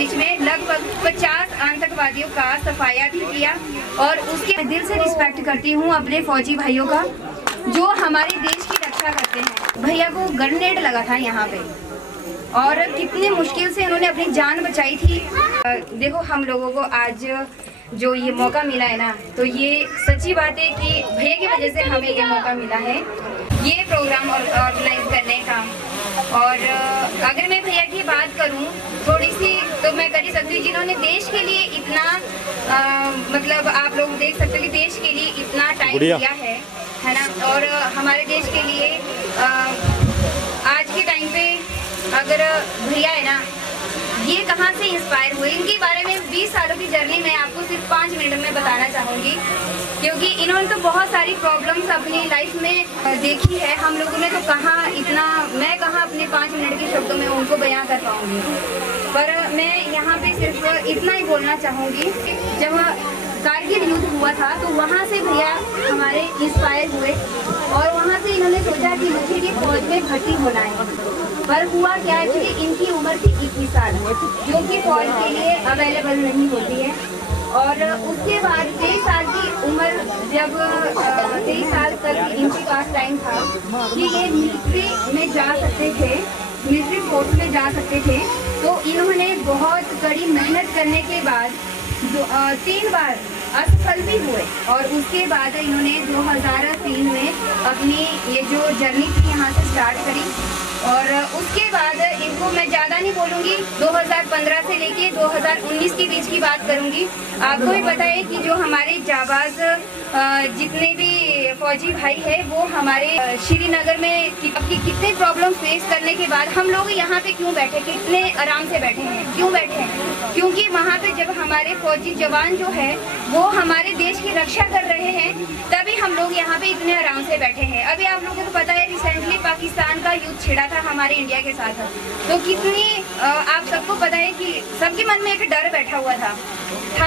बीच में लगभग 50 आतंकवादियों का सफाया भी किया। और उसके दिल से रिस्पेक्ट करती हूँ अपने फौजी भाइयों का जो हमारे देश की रक्षा करते हैं। भैया को ग्रेनेड लगा था यहाँ पे और कितनी मुश्किल से उन्होंने अपनी जान बचाई थी। देखो हम लोगों को आज जो ये मौका मिला है ना, तो ये सच्ची बात है कि भैया की वजह से हमें ये मौका मिला है ये प्रोग्राम ऑर्गेनाइज करने का। और अगर मैं भैया की बात करूं थोड़ी सी तो मैं कर ही सकती हूँ, जिन्होंने देश के लिए इतना मतलब आप लोग देख सकते हो कि देश के लिए इतना टाइम दिया है ना। और हमारे देश के लिए आज के टाइम पे अगर भैया है ना, ये कहाँ से इंस्पायर हुए, इनके बारे में 20 सालों की जर्नी मैं आपको सिर्फ 5 मिनट में बताना चाहूँगी, क्योंकि इन्होंने तो बहुत सारी प्रॉब्लम्स अपनी लाइफ में देखी है। हम लोगों ने तो कहाँ इतना, मैं कहाँ अपने 5 मिनट के शब्दों में उनको बयां कर पाऊँगी। पर मैं यहाँ पे सिर्फ इतना ही बोलना चाहूँगी, जब कारगिल युद्ध हुआ था तो वहाँ से भैया हमारे इंस्पायर हुए और वहाँ से इन्होंने सोचा कि मुझे भी फौज में भर्ती होना है। पर हुआ क्या है कि इनकी उम्र थी 21 साल, जो कि फौज के लिए अवेलेबल नहीं होती है। और उसके बाद 23 साल की उम्र, जब 23 साल तक इनके पास टाइम था कि ये मिलिट्री में जा सकते थे, मिलिट्री फोर्स में जा सकते थे, तो इन्होंने बहुत कड़ी मेहनत करने के बाद 3 बार असफल भी हुए। और उसके बाद इन्होंने 2003 में अपनी ये जो जर्नी थी यहाँ से स्टार्ट करी। और उसके बाद इनको मैं ज़्यादा नहीं बोलूँगी, 2015 से लेके 2019 के बीच की बात करूँगी। आपको भी पता है कि जो हमारे जाबाज जितने भी फौजी भाई है वो हमारे श्रीनगर में कितने प्रॉब्लम फेस करने के बाद हम लोग यहाँ पे क्यों बैठे, कितने आराम से बैठे हैं, क्यों बैठे हैं? क्योंकि वहाँ पे जब हमारे फौजी जवान जो है वो हमारे देश की रक्षा कर रहे हैं, तभी हम लोग यहाँ पे इतने आराम से बैठे हैं। अभी आप लोगों को पता है रिसेंटली पाकिस्तान का युद्ध छिड़ा था हमारे इंडिया के साथ, तो कितनी आप सबको पता है कि सबके मन में एक डर बैठा हुआ था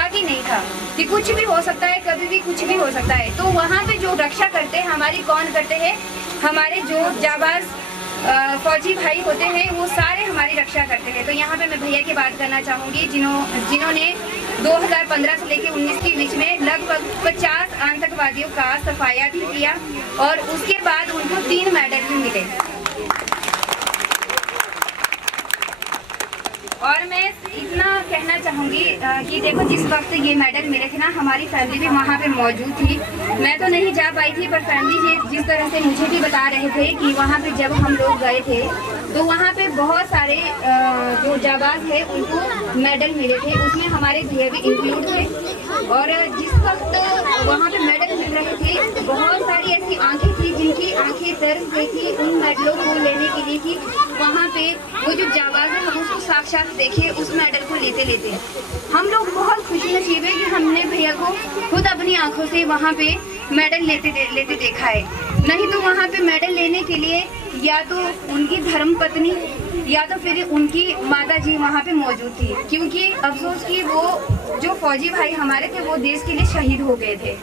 कि नहीं था कि कुछ भी हो सकता है, कभी भी कुछ भी हो सकता है। तो वहाँ पे जो रक्षा करते हैं हमारी कौन करते हैं, हमारे जो जाबाज फौजी भाई होते हैं वो सारे हमारी रक्षा करते हैं। तो यहाँ पे मैं भैया की बात करना चाहूँगी जिन्होंने 2015 से लेकर 19 के बीच में लगभग 50 आतंकवादियों का सफाया भी किया। और उसके बाद उनको 3 मेडल भी मिले। और मैं इतना कहना चाहूँगी कि देखो जिस वक्त ये मेडल मिले थे ना, हमारी फैमिली भी वहाँ पे मौजूद थी। मैं तो नहीं जा पाई थी, पर फैमिली जिस तरह से मुझे भी बता रहे थे कि वहाँ पे जब हम लोग गए थे तो वहाँ पे बहुत सारे जो जाबाज है उनको मेडल मिले थे, उसमें हमारे भैया भी इंक्लूड थे। और जिस वक्त वहाँ पे मेडल मिल रहे थे, बहुत सारी ऐसी आंखें थी जिनकी आंखें तरस गई थी उन मेडलों को लेने के लिए कि वहाँ पे वो जो जाबाज है हम उसको साक्षात देखे उस मेडल को लेते लेते। हम लोग बहुत खुशी नसीब है कि हमने भैया को खुद अपनी आंखों से वहाँ पे मेडल लेते देखा है। नहीं तो वहाँ पे मेडल लेने के लिए या तो उनकी धर्म पत्नी या तो फिर उनकी माता जी वहाँ पे मौजूद थी, क्योंकि अफसोस कि वो जो फौजी भाई हमारे थे वो देश के लिए शहीद हो गए थे।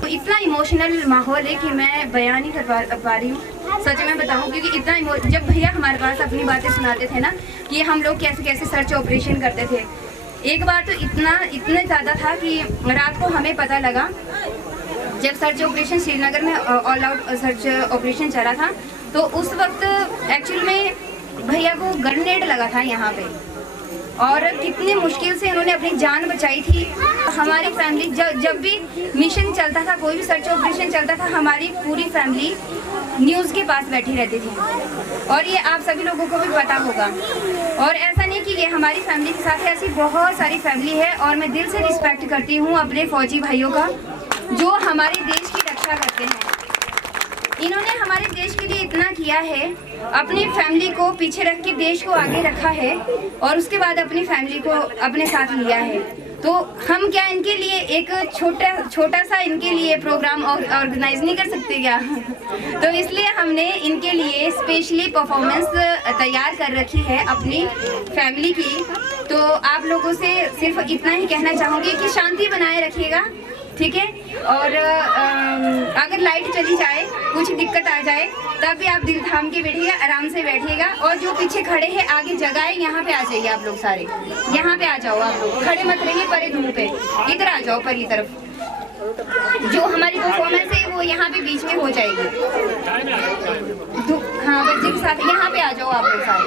तो इतना इमोशनल माहौल है कि मैं बयान नहीं कर पा रही हूँ, सच में बताऊँ। क्योंकि इतना जब भैया हमारे पास अपनी बातें सुनाते थे ना कि हम लोग कैसे कैसे सर्च ऑपरेशन करते थे, एक बार तो इतने ज़्यादा था कि रात को हमें पता लगा जब सर्च ऑपरेशन श्रीनगर में ऑल आउट सर्च ऑपरेशन चला था, तो उस वक्त एक्चुअल में भैया को ग्रेनेड लगा था यहाँ पे और कितनी मुश्किल से उन्होंने अपनी जान बचाई थी। हमारी फैमिली जब भी मिशन चलता था, कोई भी सर्च ऑपरेशन चलता था, हमारी पूरी फैमिली न्यूज़ के पास बैठी रहती थी। और ये आप सभी लोगों को भी पता होगा। और ऐसा नहीं कि ये हमारी फैमिली के साथ है, ऐसी बहुत सारी फैमिली है। और मैं दिल से रिस्पेक्ट करती हूँ अपने फौजी भाइयों का जो हमारे देश की रक्षा करते हैं। इन्होंने हमारे देश के लिए इतना किया है, अपनी फैमिली को पीछे रख के देश को आगे रखा है और उसके बाद अपनी फैमिली को अपने साथ लिया है। तो हम क्या इनके लिए एक छोटा सा इनके लिए प्रोग्राम ऑर्गेनाइज नहीं कर सकते क्या? तो इसलिए हमने इनके लिए स्पेशली परफॉर्मेंस तैयार कर रखी है अपनी फैमिली की। तो आप लोगों से सिर्फ इतना ही कहना चाहूँगी कि शांति बनाए रखिएगा, ठीक है। और अगर लाइट चली जाए, कुछ दिक्कत आ जाए, तब भी आप दिल थाम के बैठिएगा, आराम से बैठिएगा। और जो पीछे खड़े हैं आगे जगह है, यहाँ पे आ जाइए आप लोग सारे, यहाँ पे आ जाओ आप लोग, खड़े मत रहिए परे धूप पे, इधर आ जाओ परी तरफ। जो हमारी परफॉर्मेंस है वो यहाँ पे बीच में हो जाएगी। हाँ बच्चे के साथ यहाँ पे आ जाओ आप लोग सारे।